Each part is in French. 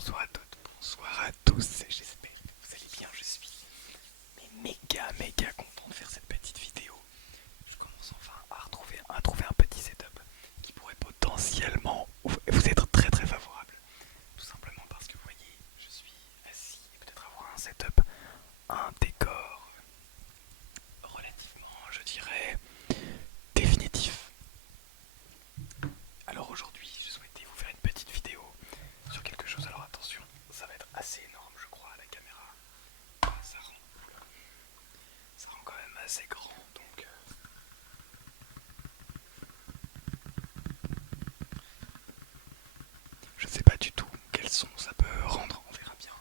Bonsoir à toutes, bonsoir à tous, j'espère que vous allez bien, je suis méga content de faire cette petite vidéo. Je commence enfin à trouver un petit setup qui pourrait potentiellement vous être très favorable. Tout simplement parce que vous voyez, je suis assis et peut-être avoir un setup, un décor relativement, je dirais, définitif. Alors aujourd'hui, je souhaitais vous faire une petite vidéo sur quelque chose. Alors attention, ça va être assez énorme, je crois, à la caméra. Ça rend quand même assez grand, donc je sais pas du tout quel son ça peut rendre. On verra bien.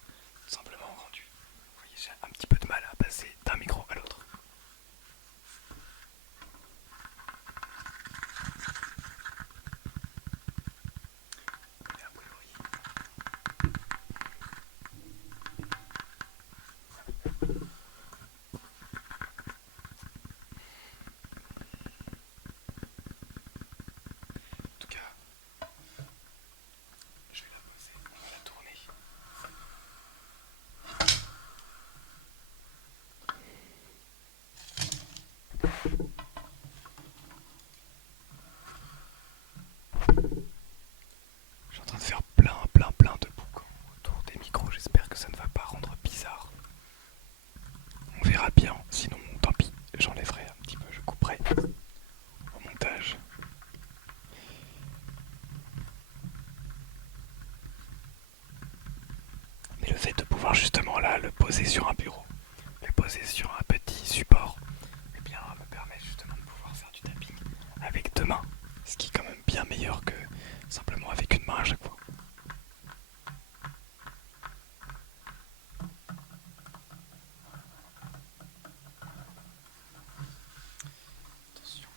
Tout simplement rendu. Vous voyez, j'ai un petit peu de mal à passer d'un micro à l'autre. Mais a priori, en tout cas, je vais la poser, on va la tourner. Je suis en train de faire plein de boucans autour des micros. J'espère que ça ne va pas rendre bizarre. On verra bien. Sinon, tant pis, j'enlèverai un petit peu, je couperai au montage. Mais le fait de pouvoir justement là le poser sur un bureau, le poser sur un petit support, eh bien me permet justement de pouvoir faire du tapping avec deux mains, ce qui est quand même bien meilleur que simplement avec une main à chaque fois. Attention.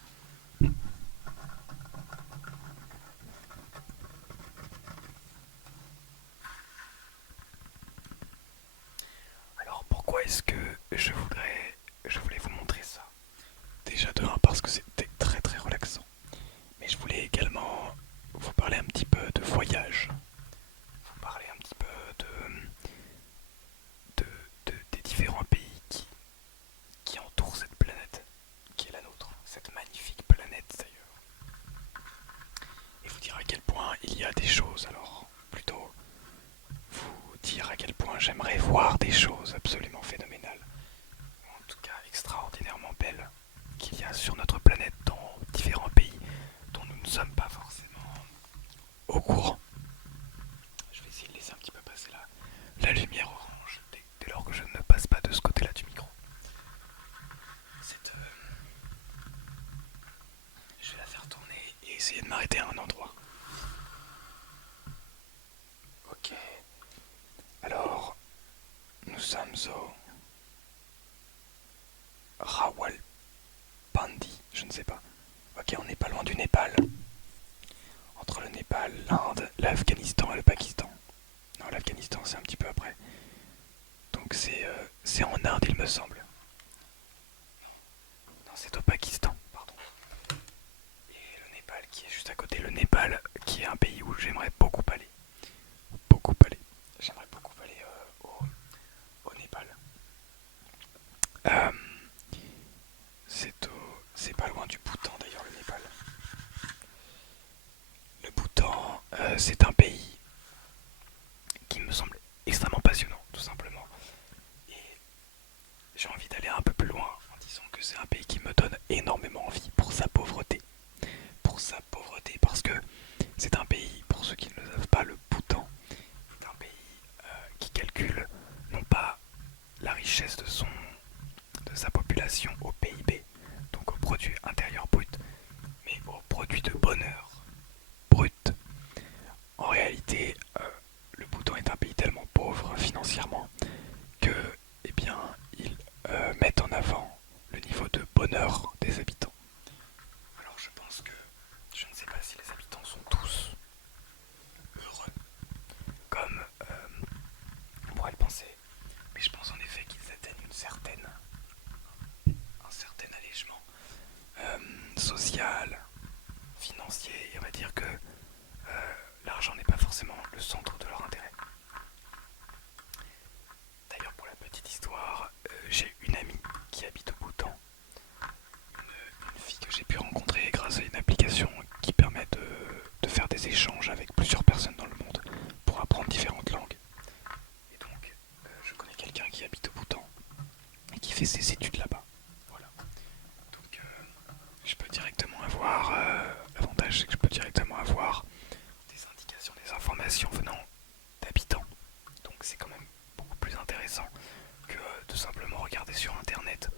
Alors pourquoi est-ce que je voulais vous montrer ça? Déjà de un parce que c'était très relaxant, mais je voulais également vous parler un petit peu de voyage, vous parler un petit peu des différents pays qui entourent cette planète, qui est la nôtre, cette magnifique planète d'ailleurs. Et vous dire à quel point il y a des choses, alors plutôt vous dire à quel point j'aimerais voir des choses absolument phénoménales, ou en tout cas extraordinairement belles, qu'il y a sur notre planète dans différents pays dont nous ne sommes pas forcément au courant. Je vais essayer de laisser un petit peu passer la lumière orange dès lors que je ne passe pas de ce côté-là du micro. Je vais la faire tourner et essayer de m'arrêter à un endroit. Ok. Alors, nous sommes au Rawalpindi, je ne sais pas. Ok, on n'est pas loin du Népal. Entre le Népal, l'Inde, l'Afghanistan et le Pakistan. Non, l'Afghanistan c'est un petit peu après. Donc c'est en Inde il me semble. Non, c'est au Pakistan, pardon. Et le Népal qui est juste à côté. Le Népal qui est un pays où j'aimerais beaucoup aller. Beaucoup aller. J'aimerais beaucoup aller au Népal. Euh, c'est pas loin du Bhoutan d'ailleurs, le Népal. Le Bhoutan, c'est un pays qui me semble extrêmement passionnant, tout simplement. Et j'ai envie d'aller un peu plus loin en disant que c'est un pays qui me donne énormément envie pour sa pauvreté. Pour sa pauvreté, parce que c'est un pays, pour ceux qui ne le savent pas, le Bhoutan est un pays qui calcule non pas la richesse de sa population au PIB, donc au produit intérieur brut, mais au produit de bonheur brut. En réalité, le Bhoutan est un pays tellement pauvre financièrement que, eh bien, ils mettent en avant le niveau de bonheur des habitants. Alors je pense que, je ne sais pas si les habitants sont tous heureux, comme on pourrait le penser, mais je pense en effet qu'ils atteignent un certain allègement social, financier, informations venant d'habitants. Donc c'est quand même beaucoup plus intéressant que de simplement regarder sur internet.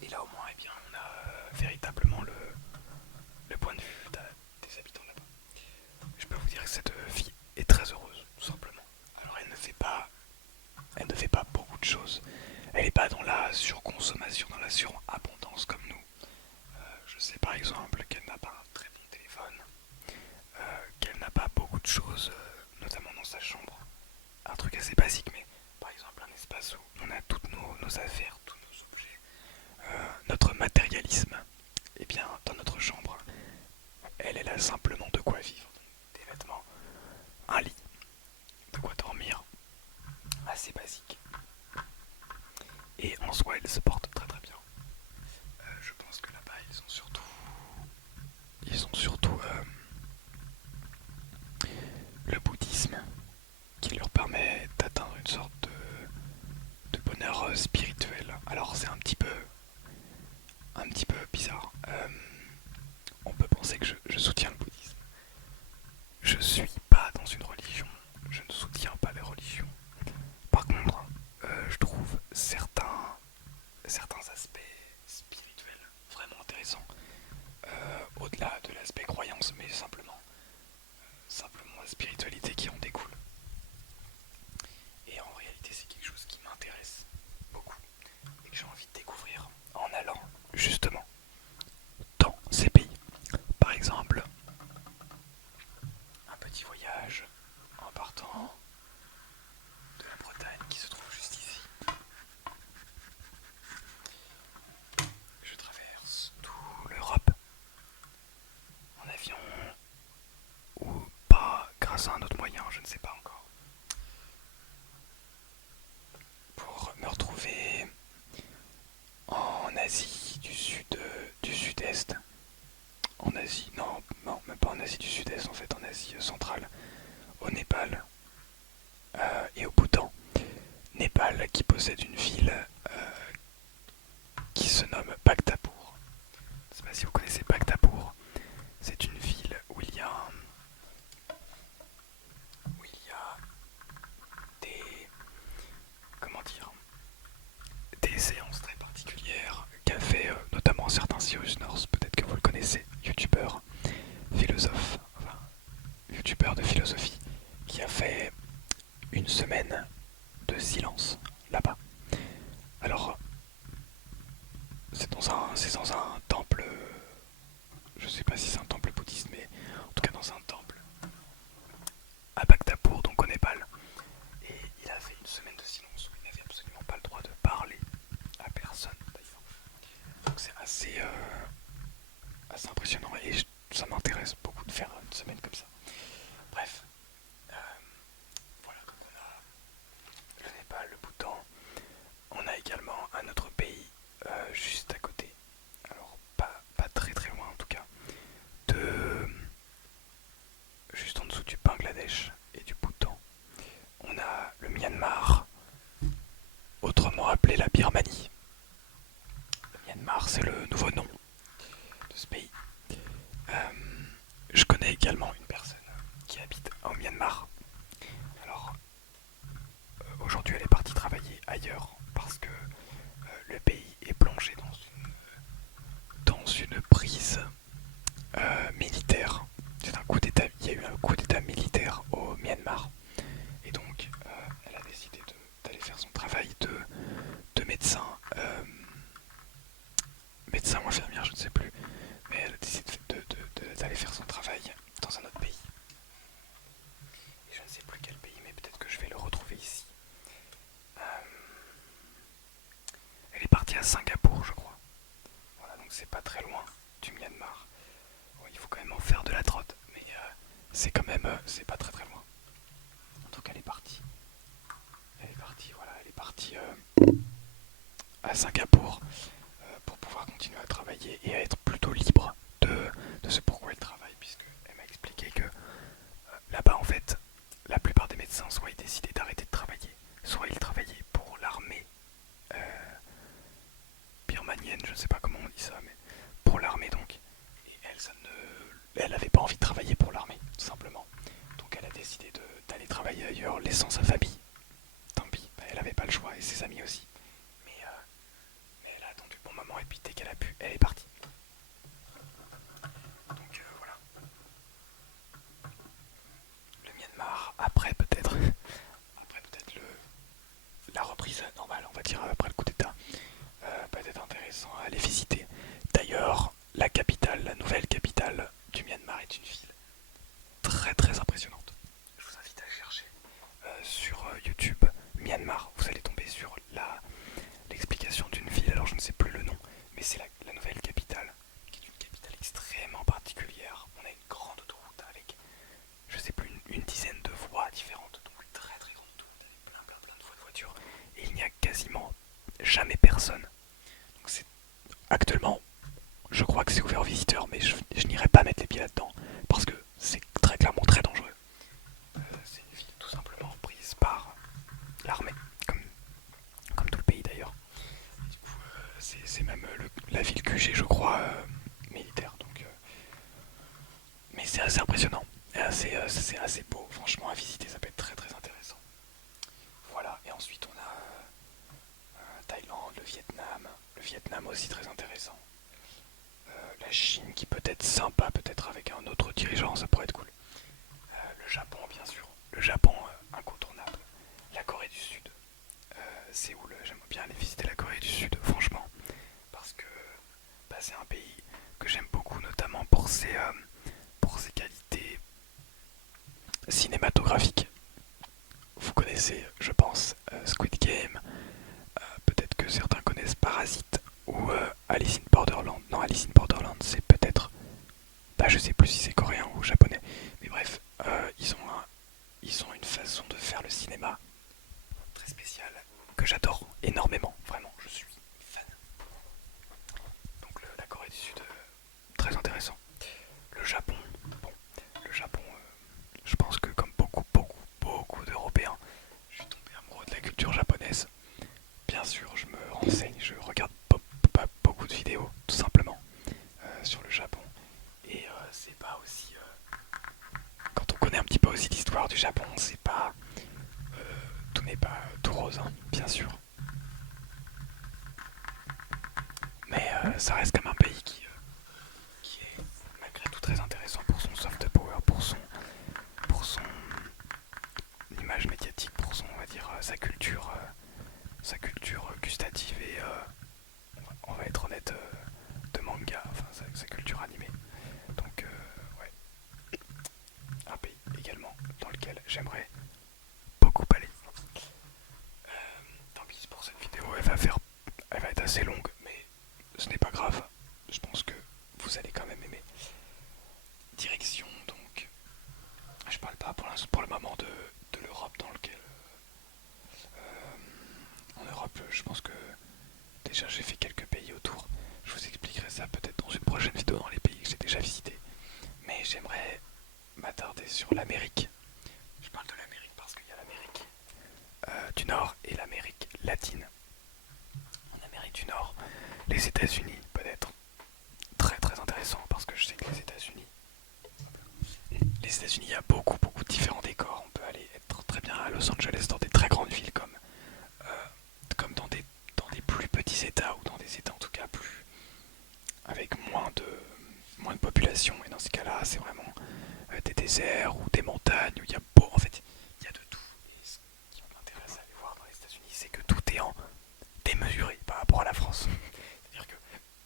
Et là au moins eh bien, on a véritablement le point de vue des habitants là-bas. Je peux vous dire que cette fille est très heureuse, tout simplement. Alors elle ne fait pas beaucoup de choses. Elle n'est pas dans la surconsommation, dans la surabondance comme nous. Je sais par exemple qu'elle n'a pas un très bon téléphone, qu'elle n'a pas beaucoup de choses, notamment dans sa chambre. Un truc assez basique, mais par exemple un espace où on a toutes nos affaires, tous nos objets, notre matérialisme. Et bien dans notre chambre, elle a simplement de quoi vivre. Des vêtements, un lit, de quoi dormir, assez basique. Et en soi, elle se porte très très bien. Je pense que là-bas, ils ont surtout le bouddhisme qui leur permet d'atteindre une sorte de bonheur spirituel. Alors c'est un petit peu bizarre. On peut penser que je soutiens le bouddhisme. Je suis pas dans une religion. Je ne soutiens pas les religions. Par contre, je trouve certains aspects spirituels vraiment intéressants. Au-delà de l'aspect croyance, mais simplement la spiritualité qui en découle. Et en réalité, c'est quelque chose qui m'intéresse beaucoup et que j'ai envie de découvrir en allant justement dans ces pays. Par exemple, un petit voyage en partant de la Bretagne qui se trouve juste ici. Je traverse toute l'Europe en avion ou pas grâce à un autre moyen, je ne sais pas encore. Pour me retrouver en Asie du Sud-Est. En Asie, non, même pas en Asie du Sud-Est, en fait, en Asie centrale, au Népal et au Bhoutan. Népal qui possède une ville qui se nomme Bhaktapur. Je ne sais pas si vous connaissez Bhaktapur. C'est une ville où il y a des, comment dire, des séances très particulières qu'a fait notamment un certain Cyrus North, peut-être que vous le connaissez, youtubeur, philosophe, enfin, youtubeur de philosophie, qui a fait une semaine de silence là-bas. Alors, c'est dans un temple, je sais pas si c'est un temple bouddhiste, mais en tout cas dans un temple à Bhaktapur, donc au Népal. Et il a fait une semaine de silence où il n'avait absolument pas le droit de parler à personne d'ailleurs. Donc c'est assez impressionnant et ça m'intéresse beaucoup de faire une semaine comme ça. Bref, voilà, donc on a le Népal, le Bhoutan. On a également un autre pays juste à côté. Alors pas très très loin en tout cas. Juste en dessous du Bangladesh et du Bhoutan. On a le Myanmar, autrement appelé la Birmanie. Le Myanmar, c'est le nouveau nom de ce pays. Je connais également une personne qui habite au Myanmar. Alors, aujourd'hui, elle est partie travailler ailleurs parce que le pays est plongé dans une prise militaire. C'est un coup d'état. Il y a eu un coup d'état militaire au Myanmar. Et donc, elle a décidé d'aller faire son travail de médecin. Médecin ou infirmière, je ne sais plus. Mais elle a décidé d'aller faire son travail dans un autre pays. Et je ne sais plus quel pays, mais peut-être que je vais le retrouver ici. Elle est partie à Singapour, je crois. Voilà, donc c'est pas très loin du Myanmar. Bon, il faut quand même en faire de la trotte, mais c'est quand même, c'est pas très très loin. Donc elle est partie. Voilà, elle est partie à Singapour pour pouvoir continuer à travailler et à être plutôt libre de ce pourquoi elle travaille, puisqu'elle m'a expliqué que là-bas en fait, la plupart des médecins soit ils décidaient d'arrêter de travailler, soit ils travaillaient pour l'armée birmanienne, je ne sais pas comment on dit ça, mais pour l'armée donc. Et elle, elle avait pas envie de travailler pour l'armée, tout simplement. travailler ailleurs, laissant sa famille. Tant pis, bah, elle avait pas le choix et ses amis aussi. Mais elle a attendu le bon moment et puis dès qu'elle a pu, elle est partie. Donc voilà. Le Myanmar, après peut-être la reprise normale, on va dire après le coup d'état, peut-être intéressant à aller visiter. D'ailleurs, la capitale, la nouvelle capitale du Myanmar est une ville très très impressionnante. Je vous invite à chercher sur YouTube Myanmar. Vous allez tomber sur l'explication d'une ville, alors je ne sais plus le nom, mais c'est la nouvelle capitale, qui est une capitale extrêmement particulière. On a une grande autoroute avec, je sais plus, une dizaine de voies différentes, donc une très très grande autoroute avec plein de voies de voitures, et il n'y a quasiment jamais personne. Donc c'est actuellement, je crois que c'est ouvert aux visiteurs, mais je n'irai pas mettre les pieds là-dedans, parce que c'est très clairement très dangereux. C'est une ville tout simplement prise par l'armée, comme tout le pays d'ailleurs. C'est même la ville QG, je crois, militaire. Donc, mais c'est assez impressionnant. C'est assez beau, franchement, à visiter. Ça peut être très très intéressant. Voilà, et ensuite on a Thaïlande, le Vietnam. Le Vietnam aussi très intéressant. La Chine qui peut être sympa, peut-être avec un autre dirigeant, ça pourrait être cool. Le Japon, bien sûr. Le Japon, incontournable. La Corée du Sud. Séoul, j'aimerais bien aller visiter la Corée du Sud, franchement. Parce que bah, c'est un pays que j'aime beaucoup, notamment pour ses qualités cinématographiques. Vous connaissez, je pense, Squid Game, peut-être que certains connaissent Parasite ou Alice in Borderland. Non, Alice in Borderland, c'est peut-être. Bah, je sais plus si c'est coréen ou japonais, mais bref, ils ont une façon de faire le cinéma très spéciale que j'adore énormément, vraiment, je suis fan. Donc la Corée du Sud, très intéressant. Le Japon, bon, le Japon, je pense que comme beaucoup d'Européens, je suis tombé amoureux de la culture japonaise. Bien sûr, je me renseigne, je regarde pas beaucoup de vidéos, tout simplement, sur le Japon. Et c'est pas aussi... quand on connaît un petit peu aussi l'histoire du Japon, c'est pas... tout n'est pas tout rose, hein, bien sûr. Mais ça reste comme un pays qui est malgré tout très intéressant pour son soft power, pour son image médiatique, pour son, on va dire, sa culture gustative et on va être honnête, de manga, enfin sa culture animée. Donc ouais, un pays également dans lequel j'aimerais beaucoup aller. Tant pis pour cette vidéo, elle va être assez longue, mais ce n'est pas grave. Je pense que vous allez quand même aimer. Direction donc, je parle pas pour le moment de l'Europe dans lequel, en Europe, je pense que déjà j'ai fait quelques pays autour. Je vous expliquerai ça peut-être dans une prochaine vidéo dans les pays que j'ai déjà visités. Mais j'aimerais m'attarder sur l'Amérique. Je parle de l'Amérique parce qu'il y a l'Amérique du Nord et l'Amérique latine. En Amérique du Nord, les États-Unis peut être très très intéressant parce que je sais que les États-Unis, il y a beaucoup de différents décors. On peut aller être très bien à Los Angeles dans des très grandes villes comme dans des plus petits États ou dans des États en tout cas plus avec moins de population. Et dans ces cas-là, c'est vraiment des déserts ou des montagnes où il y a beau, en fait, il y a de tout. Et ce qui m'intéresse à aller voir dans les États-Unis, c'est que tout est en démesuré par rapport à la France. C'est-à-dire que,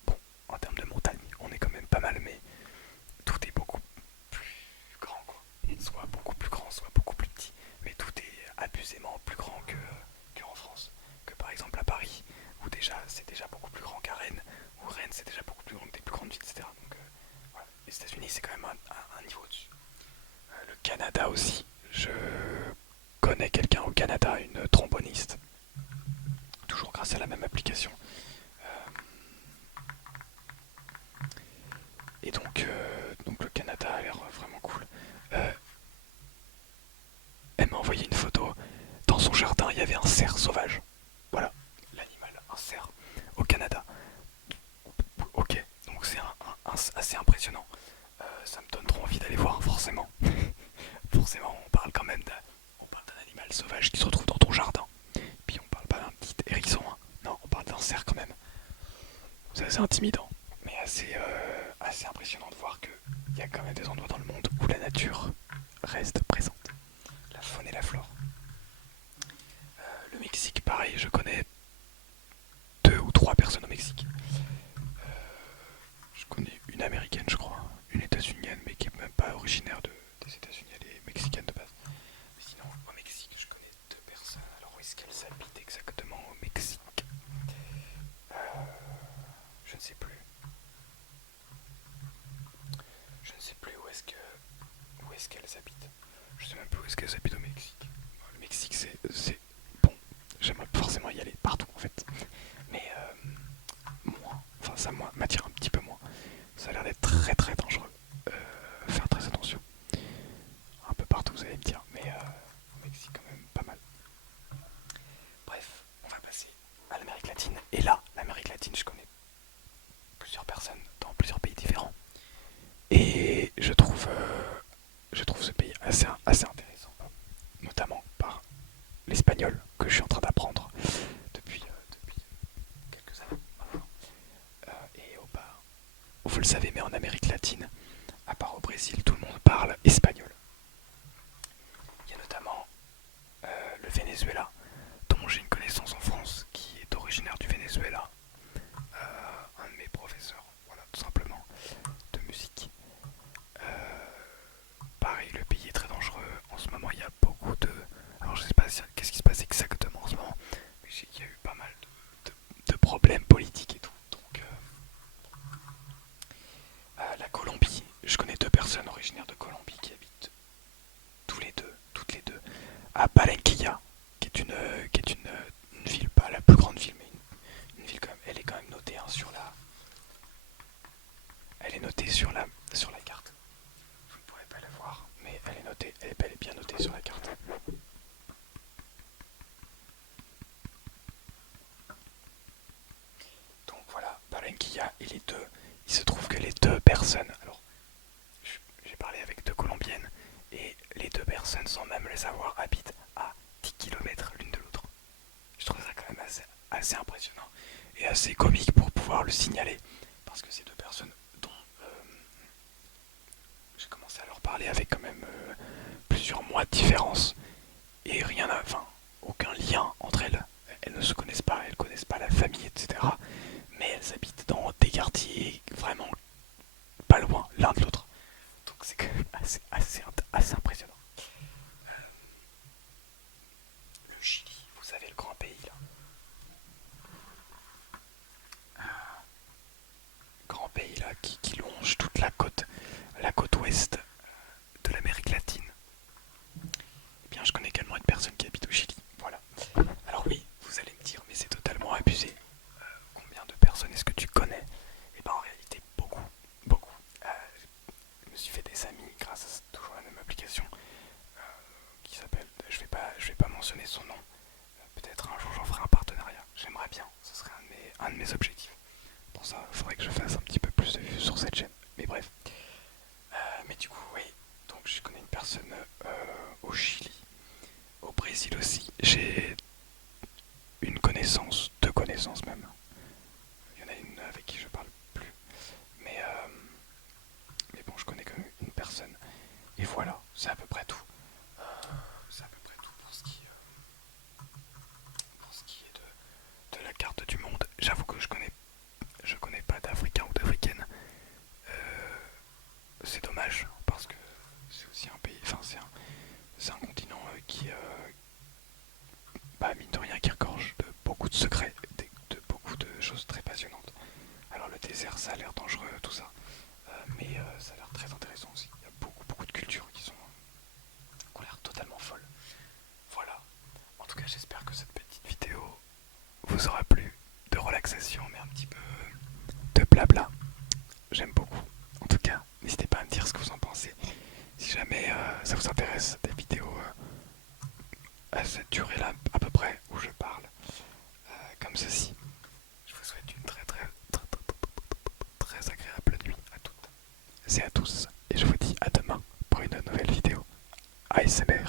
bon, en termes de montagne, on est quand même pas mal, mais tout est beaucoup plus grand, quoi. Soit beaucoup plus grand, soit beaucoup plus petit. Mais tout est abusément plus grand qu'en France. Que par exemple à Paris, où déjà c'est déjà beaucoup plus grand qu'à Rennes, où Rennes c'est déjà beaucoup plus grand que des plus grandes villes, etc. Donc voilà. Les États-Unis c'est quand même un niveau au-dessus. Le Canada aussi. Je connais quelqu'un au Canada, une tromboniste. Toujours grâce à la même application. Et donc le Canada a l'air vraiment cool. Euh, Elle m'a envoyé une photo. Dans son jardin, il y avait un cerf sauvage. Voilà, l'animal, un cerf au Canada. Ok, donc c'est assez impressionnant. Ça me donne trop envie d'aller voir, forcément. Forcément, on parle quand même animal sauvage qui se retrouve dans ton jardin. Puis on parle pas d'un petit hérisson, hein. Non, on parle d'un cerf quand même. C'est assez intimidant, mais assez impressionnant de voir qu'il y a quand même des endroits dans le monde où la nature reste présente. La faune et la flore. Le Mexique, pareil, je connais 2 ou 3 personnes au Mexique. Je connais une américaine, je crois, une états-unienne, mais qui est même pas originaire des États-Unis, elle est mexicaine de base. Mais sinon, au Mexique, je connais 2 personnes. Alors, où est-ce qu'elles habitent exactement au Mexique? Je ne sais plus. Je ne sais plus où est-ce qu'elles habitent. Je sais même plus où est-ce qu'elles habitent au Mexique. Le Mexique, c'est bon. J'aimerais forcément y aller partout en fait, mais moins. Enfin, ça m'attire un petit peu moins. Ça a l'air d'être très très dangereux. Faire très attention. Un peu partout, vous allez me dire, mais au Mexique quand même pas mal. Bref, on va passer à l'Amérique latine. Et là, l'Amérique latine, je connais plusieurs personnes dans plusieurs pays différents. Et je trouve ce pays assez intéressant, notamment par l'espagnol que je suis en train d'apprendre depuis quelques années maintenant. Et vous le savez, mais en Amérique latine, à part au Brésil, tout le monde parle espagnol. Il y a notamment le Venezuela, dont j'ai une connaissance en France qui est originaire du Venezuela. Un de mes professeurs, voilà, tout simplement, de musique. Pareil, le pays est très dangereux. En ce moment, il y a beaucoup de... Alors, je sais pas qu'est-ce qui se passe exactement en ce moment, mais il y a eu pas mal de problèmes politiques et tout. Donc, la Colombie, je connais 2 personnes originaires de Colombie qui habitent toutes les deux, à Barranquilla, qui est une ville, pas la plus grande ville, mais une ville quand même. Elle est quand même notée, hein, elle est notée sur la carte. Vous ne pourrez pas la voir, mais elle est notée, elle est bien notée sur la carte. Donc voilà, Barranquilla et il se trouve que les 2 personnes, alors j'ai parlé avec 2 Colombiennes, et les 2 personnes, sans même les savoir, habitent à 10 km l'une de l'autre. Je trouve ça quand même assez impressionnant et assez comique pour pouvoir le signaler, parce que ces 2 personnes dont j'ai commencé à leur parler avec quand même plusieurs mois de différence, et enfin, aucun lien entre elles. Elles ne se connaissent pas, elles connaissent pas la famille, etc. Mais elles habitent dans des quartiers vraiment pas loin l'un de l'autre. Donc c'est quand même assez impressionnant. Le Chili, vous savez, le grand pays là. Grand pays là qui longe toute la côte ouest de l'Amérique latine. Eh bien, je connais également une personne qui habite au Chili. Voilà. Alors oui, vous allez me dire, mais c'est totalement abusé. Combien de personnes est-ce que tu connais? Et bien en réalité, beaucoup, beaucoup. Je me suis fait des amis grâce à toujours la même application qui s'appelle, je vais pas mentionner son nom. Peut-être un jour j'en ferai un partenariat. J'aimerais bien, ce serait un de mes objectifs. Pour ça, il faudrait que je fasse un petit peu plus de vues sur cette chaîne. Mais bref. Mais du coup, oui. Donc je connais une personne au Chili, au Brésil aussi. J'ai une connaissance, 2 connaissances même. Il y en a une avec qui je parle plus. Mais bon, je connais quand même une personne. Et voilà, c'est à peu près tout. C'est à peu près tout pour ce qui est de la carte du monde. J'avoue que je connais pas d'Africain ou d'Africaine. C'est dommage parce que c'est aussi un pays, enfin c'est un continent qui, bah, mine de rien, qui regorge de beaucoup de secrets, de beaucoup de choses très passionnantes. Alors le désert, ça a l'air dangereux, tout ça, mais ça a l'air très intéressant aussi. Il y a beaucoup de cultures qui ont l'air totalement folles. Voilà. En tout cas, j'espère que cette petite vidéo vous aura plu, de relaxation, mais un petit peu de blabla. J'aime beaucoup. En tout cas, n'hésitez pas à me dire ce que vous en pensez. Si jamais ça vous intéresse, des vidéos à cette durée-là, à peu près, où je parle comme ceci. Je vous souhaite une très agréable nuit à toutes et à tous. Et je vous dis à demain pour une nouvelle vidéo ASMR.